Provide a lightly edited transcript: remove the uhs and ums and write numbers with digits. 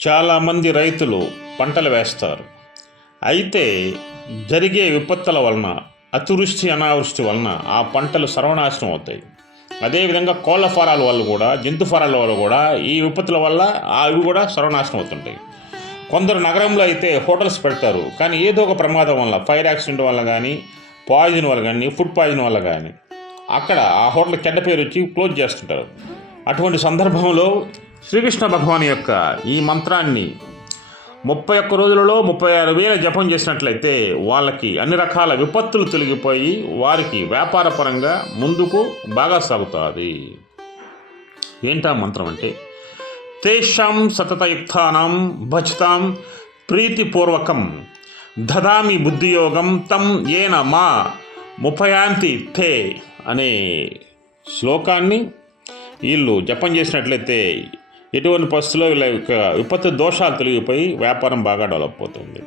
చాలామంది రైతులు పంటలు వేస్తారు. అయితే జరిగే విపత్తుల వలన, అతివృష్టి అనావృష్టి వలన ఆ పంటలు సర్వనాశనం అవుతాయి. అదేవిధంగా కోళ్ళ ఫారాల వల్ల కూడా, జంతు ఫారాల వల్ల కూడా ఈ విపత్తుల వల్ల అవి కూడా సర్వనాశనం అవుతుంటాయి. కొందరు నగరంలో అయితే హోటల్స్ పెడతారు, కానీ ఏదో ఒక ప్రమాదం వల్ల, ఫైర్ యాక్సిడెంట్ వల్ల కానీ, పాయిజన్ వల్ల కానీ, ఫుడ్ పాయిజన్ వల్ల కానీ అక్కడ ఆ హోటల్ చెడ్డ పేరు వచ్చి క్లోజ్ చేస్తుంటారు. అటువంటి సందర్భంలో శ్రీకృష్ణ భగవాన్ యొక్క ఈ మంత్రాన్ని 31 రోజులలో 36,000 జపం చేసినట్లయితే వాళ్ళకి అన్ని రకాల విపత్తులు తొలగిపోయి వారికి వ్యాపారపరంగా ముందుకు బాగా సాగుతుంది. ఏంటా మంత్రం అంటే, తేషాం సతతయుక్తానాం భజతాం ప్రీతిపూర్వకం దదామి బుద్ధియోగం తం ఏన మా ముపయాంతి తే అనే శ్లోకాన్ని వీళ్ళు జపం చేసినట్లయితే ఎటువంటి పరిస్థితుల్లో వీళ్ళ యొక్క విపత్తు దోషాలు తొలగిపోయి వ్యాపారం బాగా డెవలప్ అవుతుంది.